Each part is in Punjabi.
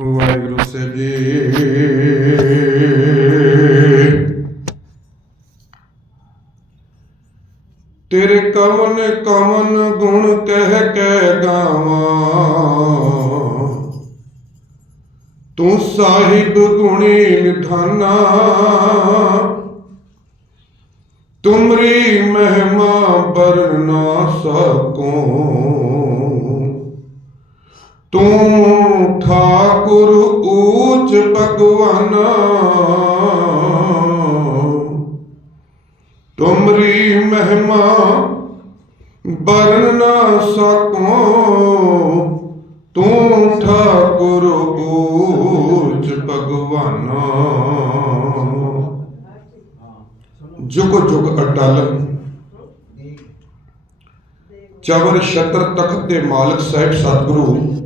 ਵਾਹਿਗੁਰੂ ਸਾਹਿਬ ਜੀ। ਤੇਰੇ ਕਵਨ ਕਵਨ ਗੁਣ ਕਹਿ ਕੇ ਗਾਵਾਂ। ਤੂੰ ਸਾਹਿਬ ਗੁਣੀ ਨਿਧਾਨਾ। ਤੁਮਰੀ ਮਹਿਮਾ ਬਰਨ ਨਾ ਸਕੂੰ। ਤੂੰ ਠਾਕੁਰ ਊਚ ਭਗਵਾਨ। ਤੁਮਰੀ ਮਹਿਮਾ ਬਰਨ ਨਾ ਸਕੋ। ਤੂੰ ਠਾਕੁਰ ਊਚ ਭਗਵਾਨ। ਜੁਗ ਜੁਗ ਅਟਲ। ਚਵਰ ਛਤਰ ਤਖਤ ਦੇ ਮਾਲਕ ਸਾਹਿਬ ਸਤਿਗੁਰੂ।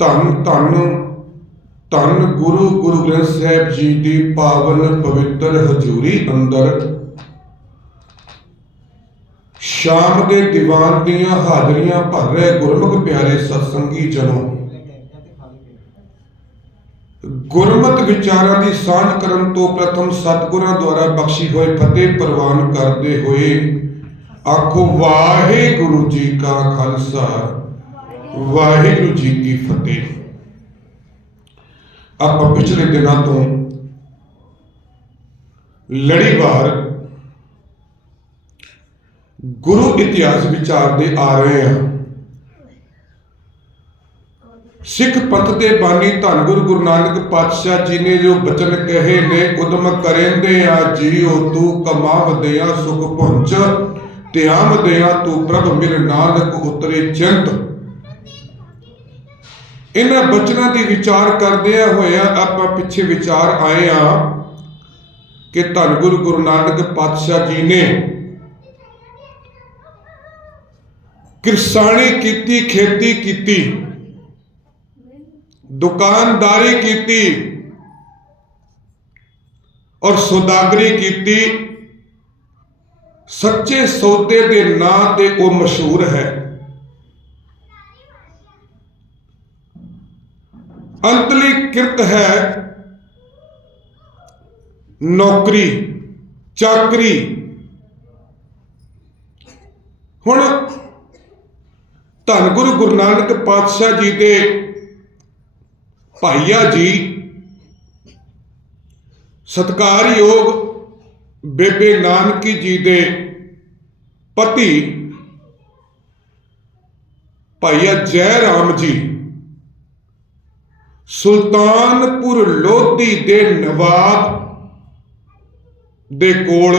ਧੰਨ ਧੰਨ ਧੰਨ ਗੁਰੂ ਗੁਰੂ ਗ੍ਰੰਥ ਸਾਹਿਬ ਜੀ ਦੀ ਪਾਵਨ ਪਵਿੱਤਰ ਹਜ਼ੂਰੀ ਅੰਦਰ ਸ਼ਾਮ ਦੇ ਦੀਵਾਨ ਦੀਆਂ ਹਾਜ਼ਰੀਆਂ ਭਰ ਰਹੇ ਗੁਰਮੁਖ ਪਿਆਰੇ ਸਤਸੰਗੀ ਜਨੋ। ਗੁਰਮਤ ਵਿਚਾਰਾਂ ਦੀ ਸਾਂਝ ਕਰਨ ਤੋਂ ਪ੍ਰਥਮ ਸਤਿਗੁਰਾਂ ਦੁਆਰਾ ਬਖਸ਼ੀ ਹੋਏ ਫਤਿਹ ਪ੍ਰਵਾਨ ਕਰਦੇ ਹੋਏ ਆਖੋ, ਵਾਹਿਗੁਰੂ ਜੀ ਕਾ ਖਾਲਸਾ। ਵਾਹਿਗੁਰੂ ਜੀ ਕੀ ਫਤਿਹ। ਆਪਾਂ ਪਿਛਲੇ ਦਿਨਾਂ ਤੋਂ ਲੜੀਵਾਰ ਗੁਰੂ ਇਤਿਹਾਸ ਵਿਚਾਰਦੇ ਆ ਰਹੇ ਹਾਂ। ਸਿੱਖ ਪੰਥ ਦੇ ਬਾਨੀ ਧੰਨ ਗੁਰੂ ਗੁਰੂ ਨਾਨਕ ਪਾਤਸ਼ਾਹ ਜੀ ਨੇ ਜੋ ਬਚਨ ਕਹੇ ਨੇ, ਉਦਮ ਕਰੇਂਦੇ ਆ ਜੀਓ ਤੂੰ ਕਮਾਵਦਿਆਂ ਸੁਖ ਪਹੁੰਚ ਤੇ ਆਮਦਿਆਂ ਤੂੰ ਪ੍ਰਭ ਮਿਲ ਨਾਨਕ ਉਤਰੇ ਚਿੰਤ। ਇਹਨਾਂ ਬਚਨਾਂ ਦੀ ਵਿਚਾਰ ਕਰਦਿਆਂ ਹੋਇਆਂ ਆਪਾਂ ਪਿੱਛੇ ਵਿਚਾਰ ਆਏ ਆ ਕਿ ਧੰਨ ਗੁਰੂ ਗੁਰੂ ਨਾਨਕ ਪਾਤਸ਼ਾਹ ਜੀ ਨੇ ਕਿਰਸਾਨੀ ਕੀਤੀ, ਖੇਤੀ ਕੀਤੀ, ਦੁਕਾਨਦਾਰੀ ਕੀਤੀ ਔਰ ਸੌਦਾਗਰੀ ਕੀਤੀ। ਸੱਚੇ ਸੌਦੇ ਦੇ ਨਾਂ ਤੇ ਉਹ ਮਸ਼ਹੂਰ ਹੈ। ਅੰਤਲੀ ਕਿਰਤ ਹੈ ਨੌਕਰੀ, ਚਾਕਰੀ। ਹੁਣ ਧੰਨ ਗੁਰੂ ਗੁਰੂ ਨਾਨਕ ਪਾਤਸ਼ਾਹ ਜੀ ਦੇ ਭਾਈਆ ਜੀ, ਸਤਕਾਰਯੋਗ ਬੇਬੇ ਨਾਨਕੀ ਜੀ ਦੇ ਪਤੀ ਭਾਈਆ ਜੈ ਰਾਮ ਜੀ। ਸੁਲਤਾਨਪੁਰ ਲੋਧੀ ਦੇ ਨਵਾਬ ਦੇ ਕੋਲ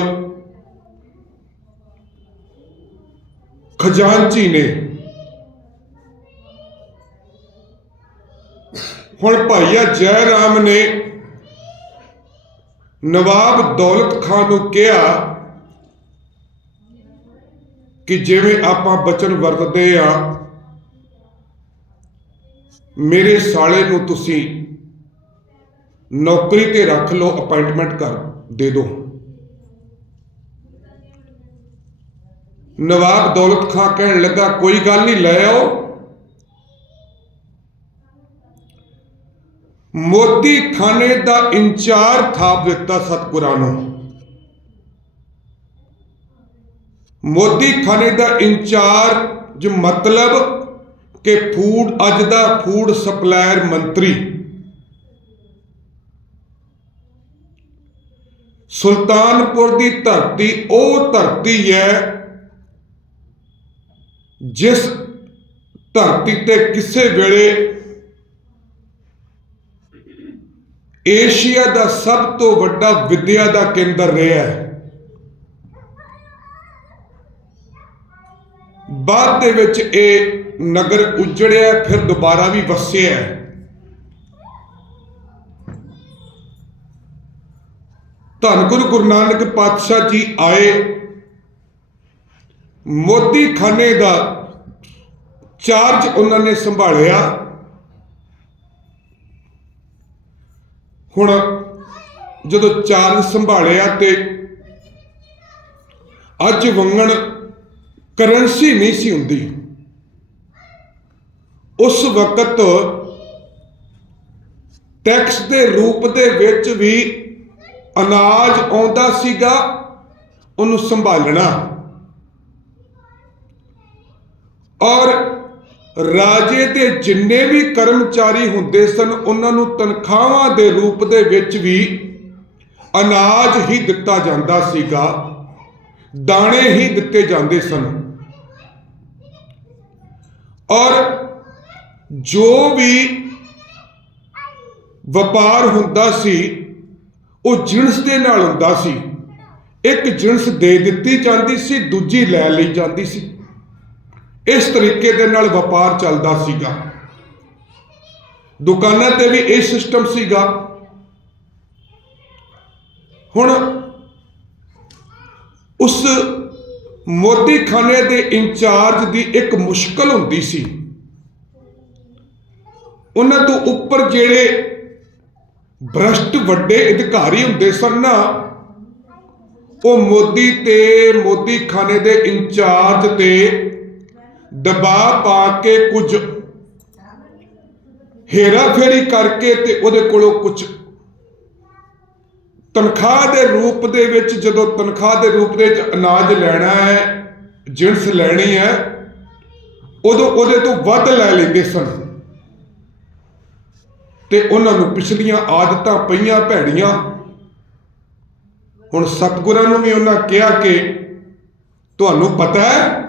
ਖਜ਼ਾਨਚੀ ਨੇ। ਹੁਣ ਭਾਈਆ ਜੈ ਰਾਮ ਨੇ ਨਵਾਬ ਦੌਲਤ ਖਾਨ ਨੂੰ ਕਿਹਾ ਕਿ ਜਿਵੇਂ ਆਪਾਂ ਬਚਨ ਵਰਤਦੇ ਆ ਮੇਰੇ ਸਾਲੇ ਨੂੰ ਤੁਸੀਂ ਨੌਕਰੀ ਤੇ ਰੱਖ ਲਓ ਅਪਾਇੰਟਮੈਂਟ ਕਰ ਦੇ ਦਿਓ ਨਵਾਬ ਦੌਲਤ ਖਾਂ ਕਹਿਣ ਲੱਗਾ, ਕੋਈ ਗੱਲ ਨਹੀਂ, ਲੈ ਆਓ। ਮੋਦੀ ਖਾਨੇ ਦਾ ਇੰਚਾਰਜ ਥਾਪ ਦਿੱਤਾ ਸਤਗੁਰਾਂ ਨੂੰ। ਮੋਦੀ ਖਾਨੇ ਦਾ ਇੰਚਾਰਜ ਮਤਲਬ ਕਿ ਫੂਡ, ਅੱਜ ਦਾ ਫੂਡ ਸਪਲਾਇਰ ਮੰਤਰੀ ਸੁਲਤਾਨਪੁਰ ਦੀ ਧਰਤੀ, ਉਹ ਧਰਤੀ ਹੈ ਜਿਸ ਧਰਤੀ ਤੇ ਕਿਸੇ ਵੇਲੇ ਏਸ਼ੀਆ ਦਾ ਸਭ ਤੋਂ ਵੱਡਾ ਵਿਦਿਆ ਦਾ ਕੇਂਦਰ ਰਿਹਾ ਹੈ। ਬਾਅਦ ਦੇ ਵਿੱਚ ਇਹ ਨਗਰ ਉਜੜਿਆ, ਫਿਰ ਦੁਬਾਰਾ ਵੀ ਵਸਿਆ। ਧੰਨ ਗੁਰੂ ਗੁਰੂ ਨਾਨਕ ਪਾਤਸ਼ਾਹ ਜੀ ਆਏ। ਮੋਦੀ ਖਾਨੇ ਦਾ ਚਾਰਜ ਉਹਨਾਂ ਨੇ ਸੰਭਾਲਿਆ। ਹੁਣ ਜਦੋਂ ਚਾਰਜ ਸੰਭਾਲਿਆ ਤੇ ਅੱਜ ਵੰਗਣ ਕਰੰਸੀ ਨਹੀਂ ਸੀ ਹੁੰਦੀ। ਉਸ ਵਕਤ ਟੈਕਸ ਦੇ ਰੂਪ ਦੇ ਵਿੱਚ ਵੀ ਅਨਾਜ ਆਉਂਦਾ ਸੀਗਾ, ਉਹਨੂੰ ਸੰਭਾਲਣਾ। ਔਰ ਰਾਜੇ ਦੇ ਜਿੰਨੇ ਵੀ ਕਰਮਚਾਰੀ ਹੁੰਦੇ ਸਨ, ਉਹਨਾਂ ਨੂੰ ਤਨਖਾਹਾਂ ਦੇ ਰੂਪ ਦੇ ਵਿੱਚ ਵੀ ਅਨਾਜ ਹੀ ਦਿੱਤਾ ਜਾਂਦਾ ਸੀਗਾ, ਦਾਣੇ ਹੀ ਦਿੱਤੇ ਜਾਂਦੇ ਸਨ। ਔਰ ਜੋ ਵੀ ਵਪਾਰ ਹੁੰਦਾ ਸੀ, ਉਹ ਜਿਣਸ ਦੇ ਨਾਲ ਹੁੰਦਾ ਸੀ। ਇੱਕ ਜਿਣਸ ਦੇ ਦਿੱਤੀ ਜਾਂਦੀ ਸੀ, ਦੂਜੀ ਲੈ ਲਈ ਜਾਂਦੀ ਸੀ। ਇਸ ਤਰੀਕੇ ਦੇ ਨਾਲ ਵਪਾਰ ਚੱਲਦਾ ਸੀਗਾ। ਦੁਕਾਨਾਂ ਤੇ ਵੀ ਇਹ ਸਿਸਟਮ ਸੀਗਾ। ਹੁਣ ਉਸ ਮੋਦੀਖਾਨੇ ਦੇ ਇੰਚਾਰਜ ਦੀ ਇੱਕ ਮੁਸ਼ਕਲ ਹੁੰਦੀ ਸੀ। ਉਹਨਾਂ ਤੋਂ ਉੱਪਰ ਜਿਹੜੇ ਭ੍ਰਸ਼ਟ ਵੱਡੇ ਅਧਿਕਾਰੀ ਹੁੰਦੇ ਸਨ ਨਾ, ਉਹ ਮੋਦੀ ਤੇ ਮੋਦੀ ਖਾਨੇ ਦੇ ਇੰਚਾਰਜ ਤੇ ਦਬਾਅ ਪਾ ਕੇ ਕੁਝ ਹੇਰਾ ਫੇਰੀ ਕਰਕੇ ਤੇ ਉਹਦੇ ਕੋਲੋਂ ਕੁਝ ਤਨਖਾਹ ਦੇ ਰੂਪ ਦੇ ਵਿੱਚ, ਜਦੋਂ ਤਨਖਾਹ ਦੇ ਰੂਪ ਦੇ ਵਿੱਚ ਅਨਾਜ ਲੈਣਾ ਹੈ ਜਿਣਸ ਲੈਣੀ ਹੈ, ਉਦੋਂ ਉਹਦੇ ਤੋਂ ਵੱਧ ਲੈ ਲੈਂਦੇ ਸਨ। ਤੇ ਉਹਨਾਂ ਨੂੰ ਪਿਛਲੀਆਂ ਆਦਤਾਂ ਪਈਆਂ ਭੈੜੀਆਂ। ਹੁਣ ਸਤਿਗੁਰਾਂ ਨੂੰ ਵੀ ਉਹਨਾਂ ਕਿਹਾ ਕਿ ਤੁਹਾਨੂੰ ਪਤਾ ਹੈ,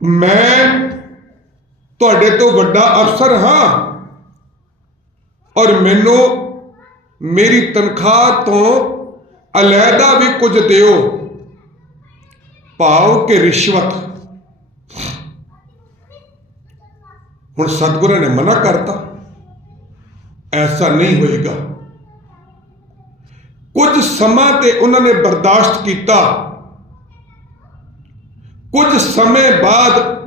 ਮੈਂ ਤੁਹਾਡੇ ਤੋਂ ਵੱਡਾ ਅਫਸਰ ਹਾਂ ਔਰ ਮੈਨੂੰ ਮੇਰੀ ਤਨਖਾਹ ਤੋਂ ਅਲੈਦਾ ਵੀ ਕੁਝ ਦਿਓ। ਭਾਵ ਕਿ ਰਿਸ਼ਵਤ। ਹੁਣ ਸਤਿਗੁਰਾਂ ਨੇ ਮਨਾ ਕਰਤਾ। ਐਸਾ ਨਹੀਂ ਹੋਏਗਾ। ਕੁਝ ਸਮਾਂ ਤੇ ਉਹਨਾਂ ਨੇ ਬਰਦਾਸ਼ਤ ਕੀਤਾ। ਕੁਝ ਸਮੇਂ ਬਾਅਦ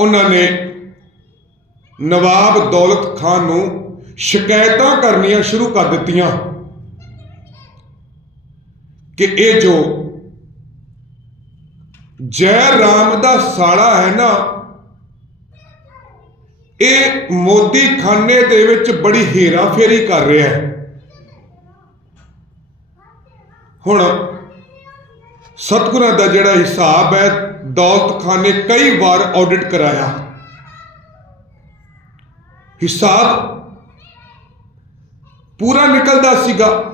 ਉਹਨਾਂ ਨੇ ਨਵਾਬ ਦੌਲਤ ਖਾਨ ਨੂੰ ਸ਼ਿਕਾਇਤਾਂ ਕਰਨੀਆਂ ਸ਼ੁਰੂ ਕਰ ਦਿੱਤੀਆਂ ਕਿ ਇਹ ਜੋ ਜੈ ਰਾਮ ਦਾ ਸਾਲਾ ਹੈ ਨਾ ਇਹ ਮੋਦੀ ਖਾਨੇ ਦੇ ਵਿੱਚ ਬੜੀ ਹੇਰਾ ਫੇਰੀ ਕਰ ਰਿਹਾ ਹੈ। ਹੁਣ ਸਤਗੁਰਾਂ ਦਾ ਜਿਹੜਾ ਹਿਸਾਬ ਹੈ, ਦੌਲਤ ਖਾਨ ਨੇ ਕਈ ਵਾਰ ਆਡਿਟ ਕਰਾਇਆ। ਹਿਸਾਬ ਪੂਰਾ ਨਿਕਲਦਾ ਸੀਗਾ।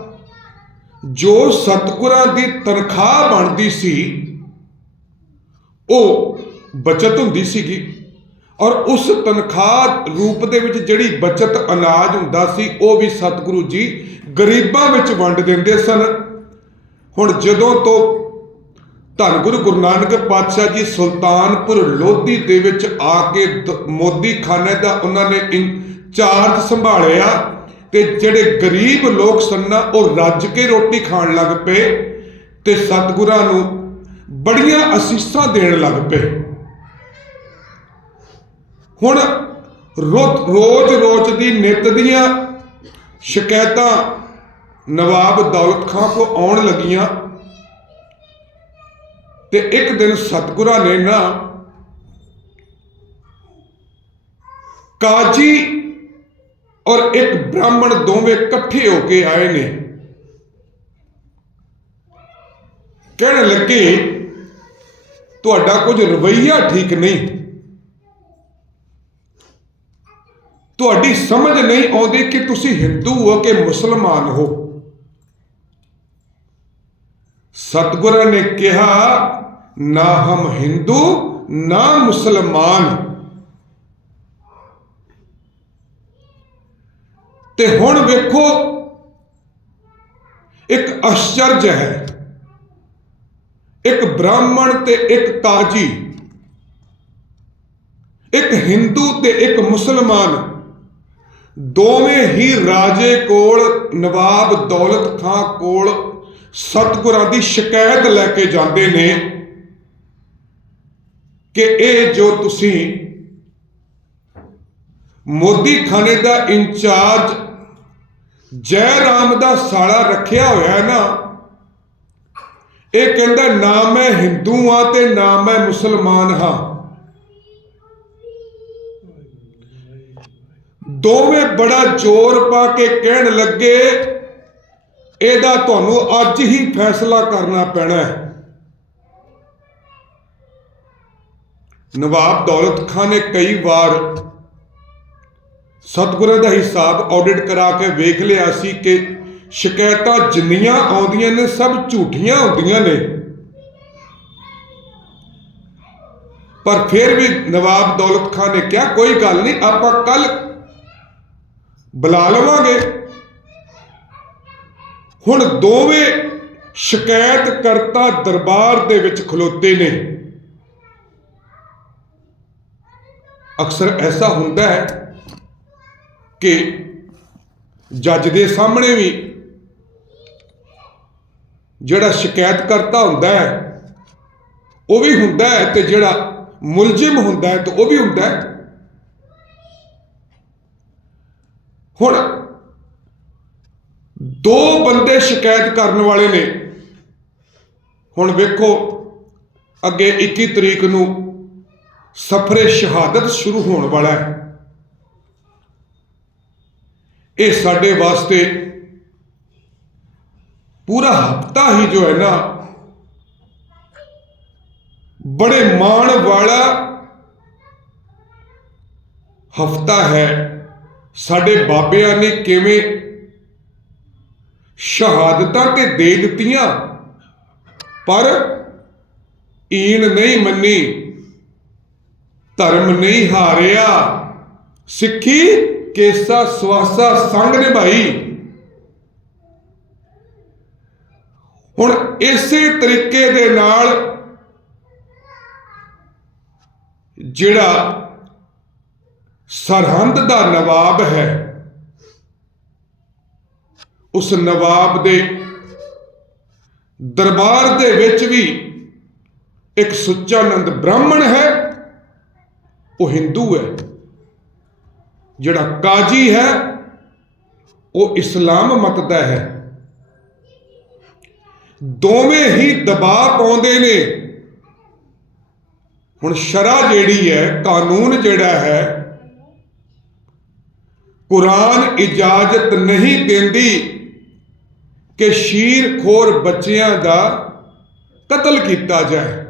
ਜੋ ਸਤਗੁਰਾਂ ਦੀ ਤਨਖਾਹ ਬਣਦੀ ਸੀ, ਉਹ ਬਚਤ ਹੁੰਦੀ ਸੀਗੀ। ਔਰ ਉਸ ਤਨਖਾਹ ਰੂਪ ਦੇ ਵਿੱਚ ਜਿਹੜੀ ਬਚਤ ਅਨਾਜ ਹੁੰਦਾ ਸੀ, ਉਹ ਵੀ ਸਤਿਗੁਰੂ ਜੀ ਗਰੀਬਾਂ ਵਿੱਚ ਵੰਡ ਦਿੰਦੇ ਸਨ। ਹੁਣ ਜਦੋਂ ਤੋਂ ਧੰਨ ਗੁਰੂ ਗੁਰੂ ਨਾਨਕ ਪਾਤਸ਼ਾਹ ਜੀ ਸੁਲਤਾਨਪੁਰ ਲੋਧੀ ਦੇ ਵਿੱਚ ਆ ਕੇ ਦ- ਮੋਦੀ ਖਾਨੇ ਦਾ ਉਹਨਾਂ ਨੇ ਇੰਚਾਰਜ ਸੰਭਾਲਿਆ ਤੇ ਜਿਹੜੇ ਗਰੀਬ ਲੋਕ ਸਨ ਨਾ, ਉਹ ਰੱਜ ਕੇ ਰੋਟੀ ਖਾਣ ਲੱਗ ਪਏ ਤੇ ਸਤਿਗੁਰਾਂ ਨੂੰ ਬੜੀਆਂ ਅਸੀਸਾਂ ਦੇਣ ਲੱਗ ਪਏ। ਹੁਣ ਰੋਜ਼ ਰੋਜ਼ ਰੋਜ਼ ਦੀ ਨਿਤ ਦੀਆਂ ਸ਼ਿਕਾਇਤਾਂ ਨਵਾਬ ਦੌਲਤ ਖਾਂ ਕੋ ਆਉਣ ਲੱਗੀਆਂ ਤੇ ਇੱਕ ਦਿਨ ਸਤਗੁਰਾਂ ਨੇ ਨਾ ਕਾਜੀ ਔਰ ਇੱਕ ਬ੍ਰਾਹਮਣ ਦੋਵੇਂ ਇਕੱਠੇ ਹੋ ਕੇ ਆਏ ਨੇ। ਕਹਿਣ ਲੱਗੇ, ਤੁਹਾਡਾ ਕੁਝ ਰਵਈਆ ਠੀਕ ਨਹੀਂ। ਤੁਹਾਡੀ ਸਮਝ ਨਹੀਂ ਆਉਂਦੀ ਕਿ ਤੁਸੀਂ ਹਿੰਦੂ ਹੋ ਕਿ ਮੁਸਲਮਾਨ ਹੋ। ਸਤਗੁਰਾਂ ਨੇ ਕਿਹਾ, ਨਾ ਹਮ ਹਿੰਦੂ, ਨਾ ਮੁਸਲਮਾਨ। ਤੇ ਹੁਣ ਵੇਖੋ, ਇੱਕ ਅਸ਼ਚਰਜ ਹੈ। ਇੱਕ ਬ੍ਰਾਹਮਣ ਤੇ ਇੱਕ ਕਾਜੀ। ਇੱਕ ਹਿੰਦੂ ਤੇ ਇੱਕ ਮੁਸਲਮਾਨ। ਦੋਵੇਂ ਹੀ ਰਾਜੇ ਕੋਲ, ਨਵਾਬ ਦੌਲਤ ਖਾਂ ਕੋਲ ਸਤਗੁਰਾਂ ਦੀ ਸ਼ਿਕਾਇਤ ਲੈ ਕੇ ਜਾਂਦੇ ਨੇ ਕਿ ਇਹ ਜੋ ਤੁਸੀਂ ਮੋਦੀ ਖਾਨੇ ਦਾ ਇੰਚਾਰਜ ਜੈ ਰਾਮ ਦਾ ਸਾਲਾ ਰੱਖਿਆ ਹੋਇਆ ਨਾ, ਇਹ ਕਹਿੰਦਾ, ਨਾ ਮੈਂ ਹਿੰਦੂ ਹਾਂ ਤੇ ਨਾ ਮੈਂ ਮੁਸਲਮਾਨ ਹਾਂ। ਦੋਵੇਂ ਬੜਾ ਜ਼ੋਰ ਪਾ ਕੇ ਕਹਿਣ ਲੱਗੇ, ਇਹਦਾ ਤੁਹਾਨੂੰ ਅੱਜ ਹੀ ਫੈਸਲਾ ਕਰਨਾ ਪੈਣਾ ਹੈ। ਨਵਾਬ ਦੌਲਤ ਖਾਨ ਨੇ ਕਈ ਵਾਰ ਸਤਿਗੁਰਾਂ ਦਾ ਹਿਸਾਬ ਆਡਿਟ ਕਰਾ ਕੇ ਵੇਖ ਲਿਆ ਸੀ ਕਿ ਸ਼ਿਕਾਇਤਾਂ ਜਿੰਨੀਆਂ ਆਉਂਦੀਆਂ ਨੇ, ਸਭ ਝੂਠੀਆਂ ਹੁੰਦੀਆਂ ਨੇ। ਪਰ ਫਿਰ ਵੀ ਨਵਾਬ ਦੌਲਤ ਖਾਨ ਨੇ ਕਿਹਾ, ਕੋਈ ਗੱਲ ਨਹੀਂ, ਆਪਾਂ ਕੱਲ ਬੁਲਾ ਲਵਾਂਗੇ। ਹੁਣ ਦੋਵੇਂ ਸ਼ਿਕਾਇਤ ਕਰਤਾ ਦਰਬਾਰ ਦੇ ਵਿੱਚ ਖਲੋਤੇ ਨੇ। ਅਕਸਰ ਐਸਾ ਹੁੰਦਾ ਹੈ ਕਿ ਜੱਜ ਦੇ ਸਾਹਮਣੇ ਵੀ ਜਿਹੜਾ ਸ਼ਿਕਾਇਤ ਕਰਤਾ ਹੁੰਦਾ ਹੈ, ਉਹ ਵੀ ਹੁੰਦਾ ਹੈ ਤੇ ਜਿਹੜਾ ਮੁਲਜ਼ਮ ਹੁੰਦਾ ਹੈ ਤੇ ਉਹ ਵੀ ਹੁੰਦਾ ਹੈ। ਹੁਣ ਦੋ ਬੰਦੇ ਸ਼ਿਕਾਇਤ ਕਰਨ ਵਾਲੇ ਨੇ। ਹੁਣ ਵੇਖੋ, ਅੱਗੇ 21 ਤਰੀਕ ਨੂੰ ਸਫਰੇ ਸ਼ਹਾਦਤ ਸ਼ੁਰੂ ਹੋਣ ਵਾਲਾ ਹੈ। ਇਹ ਸਾਡੇ ਵਾਸਤੇ ਪੂਰਾ ਹਫਤਾ ਹੀ ਜੋ ਹੈ ਨਾ, ਬੜੇ ਮਾਣ ਵਾਲਾ ਹਫਤਾ ਹੈ। ਸਾਡੇ ਬਾਬਿਆਂ ਨੇ ਕਿਵੇਂ ਸ਼ਹਾਦਤਾਂ ਤੇ ਦੇ ਦਿੱਤੀਆਂ? ਪਰ ਈਨ ਨਹੀਂ ਮੰਨੀ, ਧਰਮ ਨਹੀਂ ਹਾਰਿਆ। ਸਿੱਖੀ ਕੇਸਾ ਸਵਾਸਾ ਸੰਗ ਨਿਭਾਈ। ਹੁਣ ਇਸੇ ਤਰੀਕੇ ਦੇ ਨਾਲ ਜਿਹੜਾ ਸਰਹੰਦ ਦਾ ਨਵਾਬ ਹੈ। ਉਸ ਨਵਾਬ ਦੇ ਦਰਬਾਰ ਦੇ ਵਿੱਚ ਵੀ ਇੱਕ ਸੁੱਚਾਨੰਦ ਬ੍ਰਾਹਮਣ ਹੈ। ਉਹ ਹਿੰਦੂ ਹੈ। ਜਿਹੜਾ ਕਾਜੀ ਹੈ, ਉਹ ਇਸਲਾਮ ਮਤ ਦਾ ਹੈ। ਦੋਵੇਂ ਹੀ ਦਬਾਅ ਪਾਉਂਦੇ ਨੇ। ਹੁਣ ਸ਼ਰਾ ਜਿਹੜੀ ਹੈ, ਕਾਨੂੰਨ ਜਿਹੜਾ ਹੈ ਕੁਰਾਨ ਇਜਾਜ਼ਤ ਨਹੀਂ ਦਿੰਦੀ ਕਿ ਸ਼ੀਰਖੋਰ ਬੱਚਿਆਂ ਦਾ ਕਤਲ ਕੀਤਾ ਜਾਏ।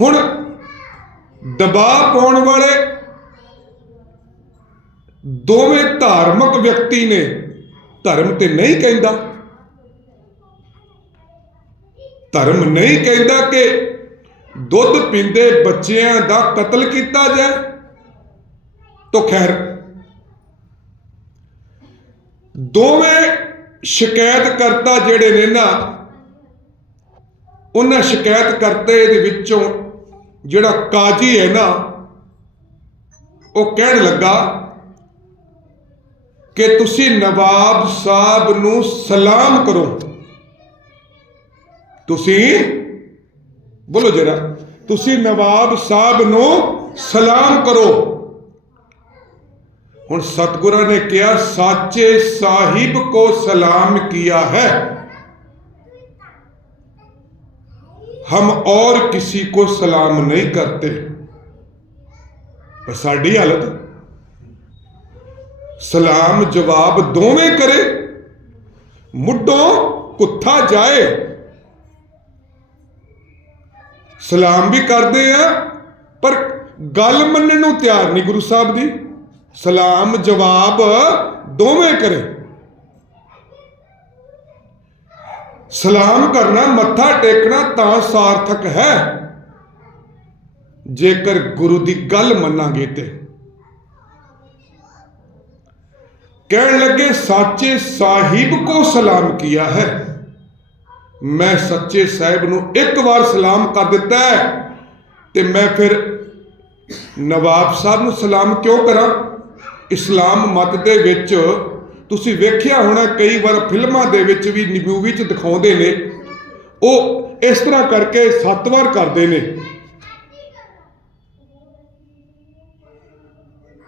ਹੁਣ ਦਬਾਅ ਪਾਉਣ ਵਾਲੇ ਦੋਵੇਂ ਧਾਰਮਿਕ ਵਿਅਕਤੀ ਨੇ ਧਰਮ ਤੇ ਨਹੀਂ ਕਹਿੰਦਾ। ਧਰਮ ਨਹੀਂ ਕਹਿੰਦਾ ਕਿ ਦੁੱਧ ਪੀਂਦੇ ਬੱਚਿਆਂ ਦਾ ਕਤਲ ਕੀਤਾ ਜਾਏ। ਤੋ ਖੈਰ। ਦੋਵੇਂ ਸ਼ਿਕਾਇਤ ਕਰਤਾ ਜਿਹੜੇ ਨੇ ਨਾ, ਉਹਨਾਂ ਸ਼ਿਕਾਇਤ ਕਰਤੇ ਦੇ ਵਿੱਚੋਂ ਜਿਹੜਾ ਕਾਜੀ ਹੈ ਨਾ, ਉਹ ਕਹਿਣ ਲੱਗਾ ਕਿ ਤੁਸੀਂ ਨਵਾਬ ਸਾਹਿਬ ਨੂੰ ਸਲਾਮ ਕਰੋ। ਤੁਸੀਂ, ਬੋਲੋ ਜਰਾ, ਤੁਸੀਂ ਨਵਾਬ ਸਾਹਿਬ ਨੂੰ ਸਲਾਮ ਕਰੋ। ਹੁਣ ਸਤਗੁਰਾਂ ਨੇ ਕਿਹਾ, ਸਾਚੇ ਸਾਹਿਬ ਕੋ ਸਲਾਮ ਕੀਆ ਹੈ। ਹਮ ਔਰ ਕਿਸੇ ਕੋ ਸਲਾਮ ਨਹੀਂ ਕਰਤੇ। ਪਰ ਸਾਡੀ ਹਾਲਤ, ਸਲਾਮ ਜਵਾਬ ਦੋਵੇਂ ਕਰੇ। ਮੁੱਢੋਂ ਕੁੱਥਾ ਜਾਏ। ਸਲਾਮ ਵੀ ਕਰਦੇ ਆ, ਪਰ ਗੱਲ ਮੰਨਣ ਨੂੰ ਤਿਆਰ ਨਹੀਂ ਗੁਰੂ ਸਾਹਿਬ ਦੀ। ਸਲਾਮ ਜਵਾਬ ਦੋਵੇਂ ਕਰੇ। ਸਲਾਮ ਕਰਨਾ, ਮੱਥਾ ਟੇਕਣਾ ਤਾਂ ਸਾਰਥਕ ਹੈ। ਜੇਕਰ ਗੁਰੂ ਦੀ ਗੱਲ ਮੰਨਾਂਗੇ ਤੇ। ਕਹਿਣ ਲੱਗੇ, ਸਾਚੇ ਸਾਹਿਬ ਕੋ ਸਲਾਮ ਕੀਆ ਹੈ? ਮੈਂ ਸੱਚੇ ਸਾਹਿਬ ਨੂੰ ਇੱਕ ਵਾਰ ਸਲਾਮ ਕਰ ਦਿੱਤਾ ਹੈ ਤੇ ਮੈਂ ਫਿਰ ਨਵਾਬ ਸਾਹਿਬ ਨੂੰ ਸਲਾਮ ਕਿਉਂ ਕਰਾਂ? ਇਸਲਾਮ ਮਤ ਦੇ ਵਿੱਚ ਤੁਸੀਂ ਵੇਖਿਆ ਹੋਣਾ ਕਈ ਵਾਰ ਫਿਲਮਾਂ ਦੇ ਵਿੱਚ ਵੀ ਮੂਵੀ 'ਚ ਦਿਖਾਉਂਦੇ ਨੇ। ਉਹ ਇਸ ਤਰ੍ਹਾਂ ਕਰਕੇ ਸੱਤ ਵਾਰ ਕਰਦੇ ਨੇ।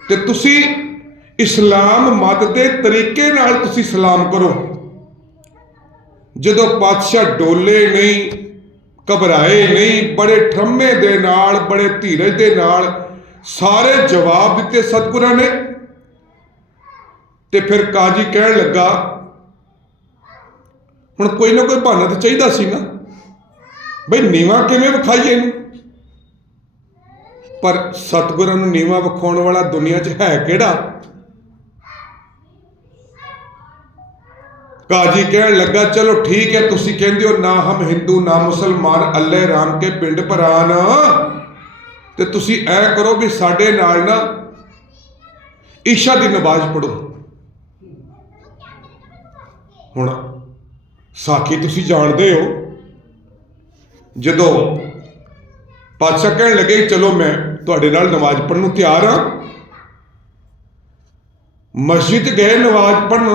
ਤੇ ਤੁਸੀਂ ਇਸਲਾਮ ਮਤ ਦੇ ਤਰੀਕੇ ਨਾਲ ਤੁਸੀਂ ਸਲਾਮ ਕਰੋ। ਜਦੋਂ ਪਾਤਸ਼ਾਹ ਡੋਲੇ ਨਹੀਂ, ਘਬਰਾਏ ਨਹੀਂ, ਬੜੇ ਠੰਮੇ ਦੇ ਨਾਲ, ਬੜੇ ਧੀਰਜ ਦੇ ਨਾਲ ਸਾਰੇ ਜਵਾਬ ਦਿੱਤੇ ਸਤਿਗੁਰਾਂ ਨੇ ਤੇ ਫਿਰ ਕਾਜੀ ਕਹਿਣ ਲੱਗਾ, ਹੁਣ ਕੋਈ ਨਾ ਕੋਈ ਬਹਾਨਾ ਤਾਂ ਚਾਹੀਦਾ ਸੀ ਨਾ। ਬਈ ਨੀਵਾ ਕਿਵੇਂ ਵਿਖਾਈਏ ਇਹਨੂੰ? ਪਰ ਸਤਿਗੁਰਾਂ ਨੂੰ ਨੀਵਾ ਵਿਖਾਉਣ ਵਾਲਾ ਦੁਨੀਆ 'ਚ ਹੈ ਕਿਹੜਾ? ਕਾਜੀ ਕਹਿਣ ਲੱਗਾ, ਚਲੋ ਠੀਕ ਹੈ, ਤੁਸੀਂ ਕਹਿੰਦੇ ਹੋ ਨਾ ਹਮ ਹਿੰਦੂ, ਨਾ ਮੁਸਲਮਾਨ, ਅੱਲੇ ਰਾਮ ਕੇ ਪਿੰਡ ਭਰਾਨ ਤੇ ਤੁਸੀਂ ਐ ਕਰੋ ਵੀ ਸਾਡੇ ਨਾਲ ਨਾ ਈਸ਼ਾ ਦੀ ਨਮਾਜ਼ ਪੜੋ ਹੁਣ ਸਾਖੀ ਤੁਸੀਂ ਜਾਣਦੇ ਹੋ, ਜਦੋਂ ਪਾਤਸ਼ਾਹ ਕਹਿਣ ਲੱਗੇ ਚਲੋ ਮੈਂ ਤੁਹਾਡੇ ਨਾਲ ਨਮਾਜ਼ ਪੜਨ ਨੂੰ ਤਿਆਰ ਹਾਂ, ਮਸਜਿਦ ਗਏ ਨਮਾਜ਼ ਪੜਨ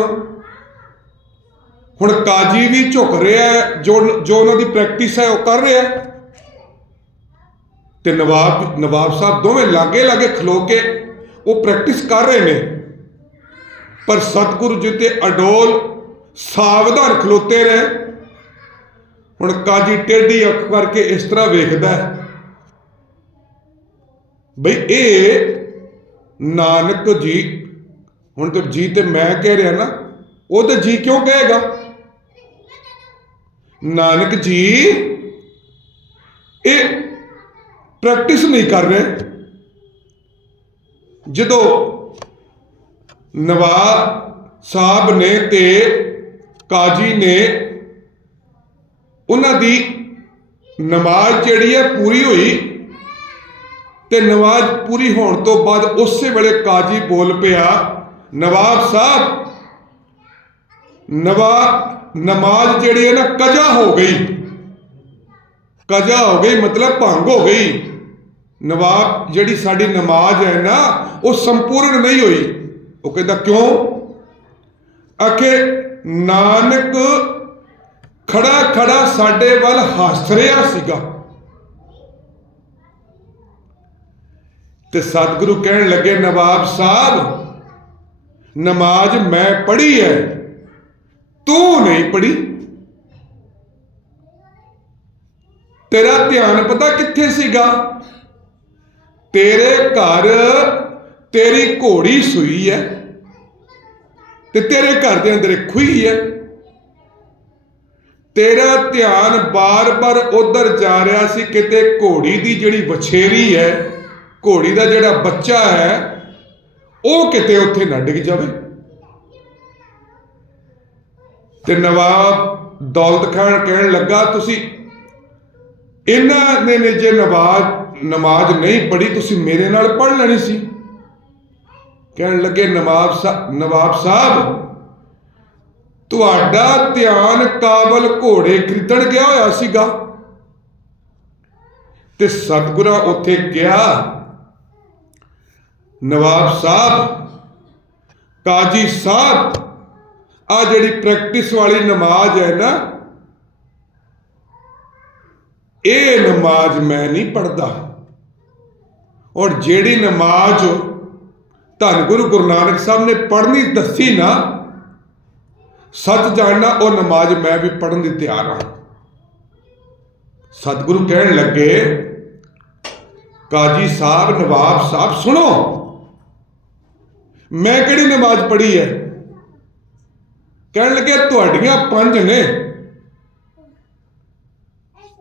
ਹੁਣ ਕਾਜੀ ਵੀ ਝੁਕ ਰਿਹਾ ਜੋ ਜੋ ਉਹਨਾਂ ਦੀ ਪ੍ਰੈਕਟਿਸ ਹੈ ਉਹ ਕਰ ਰਿਹਾ ਹੈ। ਤੇ ਨਵਾਬ ਨਵਾਬ ਸਾਹਿਬ ਦੋਵੇਂ ਲਾਗੇ ਲਾਗੇ ਖਲੋ ਕੇ ਉਹ ਪ੍ਰੈਕਟਿਸ ਕਰ ਰਹੇ ਨੇ ਪਰ ਸਤਿਗੁਰੂ ਜੀ ਤੇ ਅਡੋਲ ਸਾਵਧਾਨ ਖਲੋਤੇ ਰਹੇ। ਹੁਣ ਕਾਜੀ ਟੇਢੀ ਅੱਖ ਕਰਕੇ ਇਸ ਤਰ੍ਹਾਂ ਵੇਖਦਾ ਹੈ ਬਈ ਇਹ ਨਾਨਕ ਜੀ, ਹੁਣ ਤਾਂ ਜੀ ਤੇ ਮੈਂ ਕਹਿ ਰਿਹਾ ਨਾ, ਉਹ ਤਾਂ ਜੀ ਕਿਉਂ ਕਹੇਗਾ? ਨਾਨਕ ਜੀ, ਇਹ ਪ੍ਰੈਕਟਿਸ ਨਹੀਂ ਕਰ ਰਹੇ। ਜਦੋਂ ਨਵਾਬ ਸਾਹਿਬ ਨੇ ਤੇ ਕਾਜੀ ਨੇ ਉਹਨਾਂ ਦੀ ਨਮਾਜ਼ ਜਿਹੜੀ ਹੈ ਪੂਰੀ ਹੋਈ ਤੇ ਨਮਾਜ਼ ਪੂਰੀ ਹੋਣ ਤੋਂ ਬਾਅਦ ਉਸੇ ਵੇਲੇ ਕਾਜੀ ਬੋਲ ਪਿਆ, ਨਵਾਬ ਸਾਹਿਬ, ਨਵਾ ਨਮਾਜ਼ ਜਿਹੜੀ ਹੈ ਨਾ ਕਜਾ ਹੋ ਗਈ। ਕਜਾ ਹੋ ਗਈ ਮਤਲਬ ਭੰਗ ਹੋ ਗਈ। ਨਵਾਬ ਜਿਹੜੀ ਸਾਡੀ ਨਮਾਜ਼ ਹੈ ਨਾ, ਉਹ ਸੰਪੂਰਨ ਨਹੀਂ ਹੋਈ। ਉਹ ਕਹਿੰਦਾ, ਕਿਉਂ? ਆਖੇ ਨਾਨਕ ਖੜਾ ਖੜਾ ਸਾਡੇ ਵੱਲ ਹੱਸ ਰਿਹਾ ਸੀਗਾ। ਤੇ ਸਤਿਗੁਰੂ ਕਹਿਣ ਲੱਗੇ, ਨਵਾਬ ਸਾਹਿਬ, ਨਮਾਜ਼ ਮੈਂ ਪੜ੍ਹੀ ਹੈ ਤੂੰ ਨਹੀਂ ਪੜ੍ਹੀ? ਤੇਰਾ ਧਿਆਨ ਪਤਾ ਕਿੱਥੇ ਸੀਗਾ? ਤੇਰੇ ਘਰ ਤੇਰੀ ਘੋੜੀ ਸੂਈ ਹੈ ਤੇ ਤੇਰੇ ਘਰ ਦੇ ਅੰਦਰ ਇੱਕ ਖੂਹੀ ਹੈ। ਤੇਰਾ ਧਿਆਨ ਬਾਰ-ਬਾਰ ਉਧਰ ਜਾ ਰਿਹਾ ਸੀ, ਕਿਤੇ ਘੋੜੀ ਦੀ ਜਿਹੜੀ ਵਛੇਰੀ ਹੈ, ਘੋੜੀ ਦਾ ਜਿਹੜਾ ਬੱਚਾ ਹੈ, ਉਹ ਕਿਤੇ ਉੱਥੇ ਨਾ ਡਿੱਗ ਜਾਵੇ। ਤੇ ਨਵਾਬ ਦੌਲਤ ਖਾਨ ਕਹਿਣ ਲੱਗਾ, ਤੁਸੀਂ ਇਹਨਾਂ ਨੇ ਨੇ ਜੇ ਨਵਾਜ਼, ਨਮਾਜ਼ ਨਹੀਂ ਪੜ੍ਹੀ, ਤੁਸੀਂ ਮੇਰੇ ਨਾਲ ਪੜ੍ਹ ਲੈਣੀ ਸੀ। ਕਹਿਣ ਲੱਗੇ, ਨਵਾਬ ਸਾਹਿਬ ਨਵਾਬ ਸਾਹਿਬ, ਤੁਹਾਡਾ ਧਿਆਨ ਕਾਬਲ ਘੋੜੇ ਖਰੀਦਣ ਗਿਆ ਹੋਇਆ ਸੀਗਾ। ਤੇ ਸਤਿਗੁਰਾਂ ਉੱਥੇ ਗਿਆ ਨਵਾਬ ਸਾਹਿਬ, ਕਾਜੀ ਸਾਹਿਬ, ਆ ਜਿਹੜੀ ਪ੍ਰੈਕਟਿਸ ਵਾਲੀ ਨਮਾਜ਼ ਹੈ ਨਾ, ਇਹ ਨਮਾਜ਼ ਮੈਂ ਨਹੀਂ ਪੜਦਾ ਔਰ ਜਿਹੜੀ ਨਮਾਜ਼ ਧੰਨ ਗੁਰੂ ਗੁਰੂ ਨਾਨਕ ਸਾਹਿਬ ਨੇ ਪੜ੍ਹਨੀ ਦੱਸੀ ਨਾ, ਸੱਚ ਜਾਣਨਾ ਉਹ ਨਮਾਜ਼ ਮੈਂ ਵੀ ਪੜਨ ਦੀ ਤਿਆਰ ਹਾਂ। ਸਤਿਗੁਰੂ ਕਹਿਣ ਲੱਗੇ, ਕਾਜੀ ਸਾਹਿਬ, ਨਵਾਬ ਸਾਹਿਬ ਸੁਣੋ, ਮੈਂ ਕਿਹੜੀ ਨਮਾਜ਼ ਪੜ੍ਹੀ ਹੈ? ਕਹਿਣ ਲੱਗੇ, ਤੁਹਾਡੀਆਂ ਪੰਜ ਨੇ।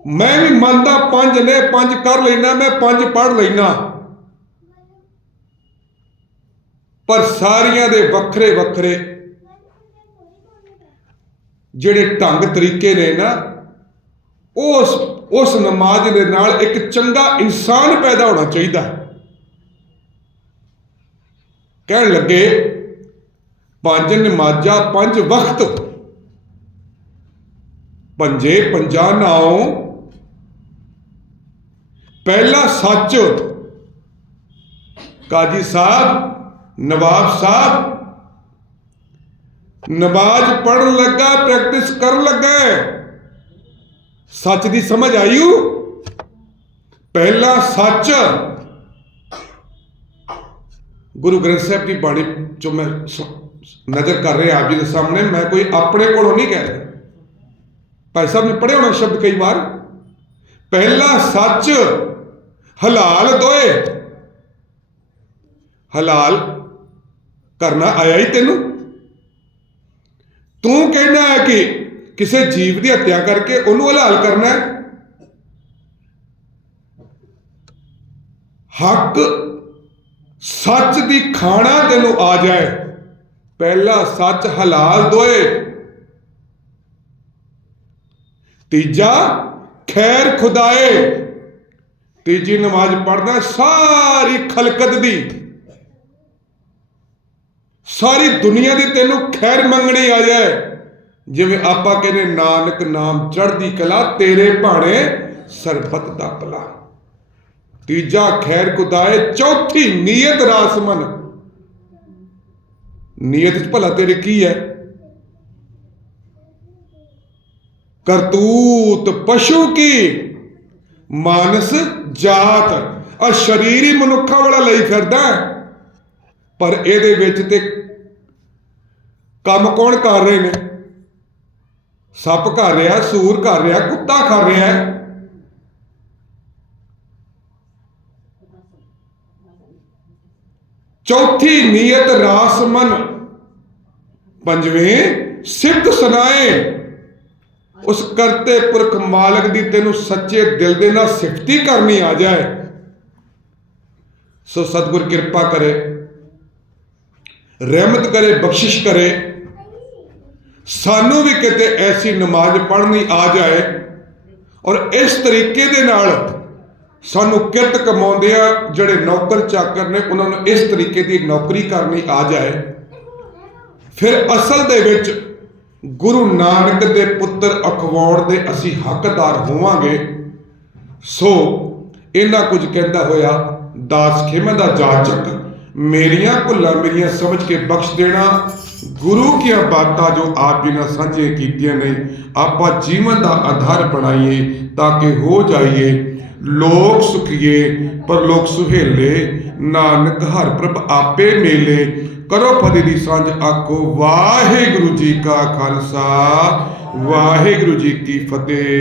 ਮੈਂ ਵੀ ਮੰਨਦਾ ਪੰਜ ਨੇ, ਪੰਜ ਕਰ ਲੈਣਾ ਮੈਂ ਪੰਜ ਪੜ੍ਹ ਲੈਣਾ ਪਰ ਸਾਰੀਆਂ ਦੇ ਵੱਖਰੇ ਵੱਖਰੇ ਜਿਹੜੇ ਢੰਗ ਤਰੀਕੇ ਨੇ ਨਾ, ਉਸ ਉਸ ਨਮਾਜ਼ ਦੇ ਨਾਲ ਇੱਕ ਚੰਗਾ ਇਨਸਾਨ ਪੈਦਾ ਹੋਣਾ ਚਾਹੀਦਾ ਕਹਿਣ ਲੱਗੇ, ਪੰਜ ਨਮਾਜ਼ਾਂ ਪੰਜ ਵਕਤ ਪੰਜੇ ਪੰਜਾ ਨਾਉ, ਪਹਿਲਾ ਸੱਚ ਕਾਜੀ ਸਾਹਿਬ ਨਵਾਬ ਸਾਹਿਬ, ਨਮਾਜ਼ ਪੜਨ ਲੱਗਾ ਪ੍ਰੈਕਟਿਸ ਕਰਨ ਲੱਗਾ ਸੱਚ ਦੀ ਸਮਝ ਆਈਓ ਪਹਿਲਾ ਸੱਚ। ਗੁਰੂ ਗ੍ਰੰਥ ਸਾਹਿਬ ਦੀ ਬਾਣੀ ਜੋ ਮੈਂ ਨਜ਼ਰ ਕਰ ਰਿਹਾ ਆਪ ਜੀ ਦੇ ਸਾਹਮਣੇ, ਮੈਂ ਕੋਈ ਆਪਣੇ ਕੋਲੋਂ ਨਹੀਂ ਕਹਿ ਰਿਹਾ। ਭਾਈ ਸਾਹਿਬ ਨੇ ਪੜ੍ਹਿਆ ਹੋਣਾ ਸ਼ਬਦ ਕਈ ਵਾਰ? ਪਹਿਲਾ ਸੱਚ, ਹਲਾਲ ਦੋਏ। ਹਲਾਲ ਕਰਨਾ ਆਇਆ ਹੀ ਤੈਨੂੰ? ਤੂੰ ਕਹਿੰਦਾ ਹੈ ਕਿ ਕਿਸੇ ਜੀਵ ਦੀ ਹੱਤਿਆ ਕਰਕੇ ਉਹਨੂੰ ਹਲਾਲ ਕਰਨਾ ਹੈ? ਹੱਕ ਸੱਚ ਦੀ ਖਾਣਾ ਤੈਨੂੰ ਆ ਜਾਏ। ਪਹਿਲਾ ਸੱਚ ਹਲਾਲ ਦੋਏ। ਤੀਜਾ, ਖੈਰ ਖੁਦਾਏ। ਤੀਜੀ ਨਮਾਜ਼ ਪੜ੍ਹਦਾ ਸਾਰੀ ਖਲਕਤ ਦੀ। ਸਾਰੀ ਦੁਨੀਆ ਦੀ ਤੈਨੂੰ ਖੈਰ ਮੰਗਣੀ ਆ ਜਾਏ। ਜਿਵੇਂ ਆਪਾਂ ਕਹਿੰਦੇ ਨਾਨਕ ਨਾਮ ਚੜ੍ਹਦੀ ਕਲਾ, ਤੇਰੇ ਭਾਣੇ ਸਰਬਤ ਦਾ ਭਲਾ। ਤੀਜਾ ਖੈਰ ਕੁਦਾਏ ਚੌਥੀ ਨੀਅਤ ਰਾਸਮਨ ਨੀਅਤ ਚ ਭਲਾ ਤੇਰੇ ਕੀ ਹੈ? ਕਰਤੂਤ ਪਸ਼ੂ ਕੀ? ਮਾਨਸ ਜਾਤ। ਆ ਸ਼ਰੀਰ ਹੀ ਮਨੁੱਖਾਂ ਵਾਲਾ ਲਈ ਫਿਰਦਾ ਪਰ ਇਹਦੇ ਵਿੱਚ ਤੇ ਕੰਮ ਕੌਣ ਕਰ ਰਹੇ ਨੇ? ਸੱਪ ਕਰ ਰਿਹਾ, ਸੂਰ ਕਰ ਰਿਹਾ, ਕੁੱਤਾ ਕਰ ਰਿਹਾ ਹੈ। ਚੌਥੀ ਨੀਅਤ ਰਾਸਮਨ ਪੰਜਵੇਂ ਸਿੱਧ ਸੁਨਾਏ ਉਸ ਕਰਤੇ ਪੁਰਖ ਮਾਲਕ ਦੀ ਤੈਨੂੰ ਸੱਚੇ ਦਿਲ ਦੇ ਨਾਲ ਸਿਫਤੀ ਕਰਨੀ ਆ ਜਾਏ। ਸੋ ਸਤਿਗੁਰ ਕਿਰਪਾ ਕਰੇ। ਰਹਿਮਤ ਕਰੇ, ਬਖਸ਼ਿਸ਼ ਕਰੇ। ਸਾਨੂੰ ਵੀ ਕਿਤੇ ਐਸੀ ਨਮਾਜ਼ ਪੜ੍ਹਨੀ ਆ ਜਾਏ ਔਰ ਇਸ ਤਰੀਕੇ ਦੇ ਨਾਲ ਸਾਨੂੰ ਕਿਰਤ ਕਮਾਉਂਦੇ ਆ ਜਿਹੜੇ ਨੌਕਰ ਚਾਕਰ ਨੇ, ਉਹਨਾਂ ਨੂੰ ਇਸ ਤਰੀਕੇ ਦੀ ਨੌਕਰੀ ਕਰਨੀ ਆ ਜਾਏ। ਫਿਰ ਅਸਲ ਦੇ ਵਿੱਚ ਗੁਰੂ ਨਾਨਕ ਦੇ ਪੁੱਤਰ ਅਖਵਾਉਣ ਦੇ ਅਸੀਂ ਹੱਕਦਾਰ ਹੋਵਾਂਗੇ। ਸੋ ਇਹਨਾਂ ਕੁਝ ਕਹਿੰਦਾ ਹੋਇਆ ਦਾਸ ਖਿਮਾ ਦਾ ਜਾਚਕ। ਮੇਰੀਆਂ ਭੁੱਲਾਂ ਮੇਰੀਆਂ ਸਮਝ ਕੇ ਬਖਸ਼ ਦੇਣਾ, ਗੁਰੂ ਕੀਆਂ ਬਾਤਾਂ ਜੋ ਆਪ ਜੀ ਨਾਲ ਸਾਂਝੇ ਕੀਤੀਆਂ ਨੇ, ਆਪਾਂ ਜੀਵਨ ਦਾ ਆਧਾਰ ਬਣਾਈਏ ਤਾਂ ਕਿ ਹੋ ਜਾਈਏ। ਲੋਕ ਸੁਖੀਏ, ਪਰ ਲੋਕ ਸੁਹੇਲੇ, ਨਾਨਕ ਹਰ ਪ੍ਰਭ ਆਪੇ ਮੇਲੇ। ਕਰੋ ਫਤਿਹ ਦੀ ਸਾਂਝ ਆਖੋ, ਵਾਹਿਗੁਰੂ ਜੀ ਕਾ ਖਾਲਸਾ, ਵਾਹਿਗੁਰੂ ਜੀ ਕੀ ਫਤਿਹ।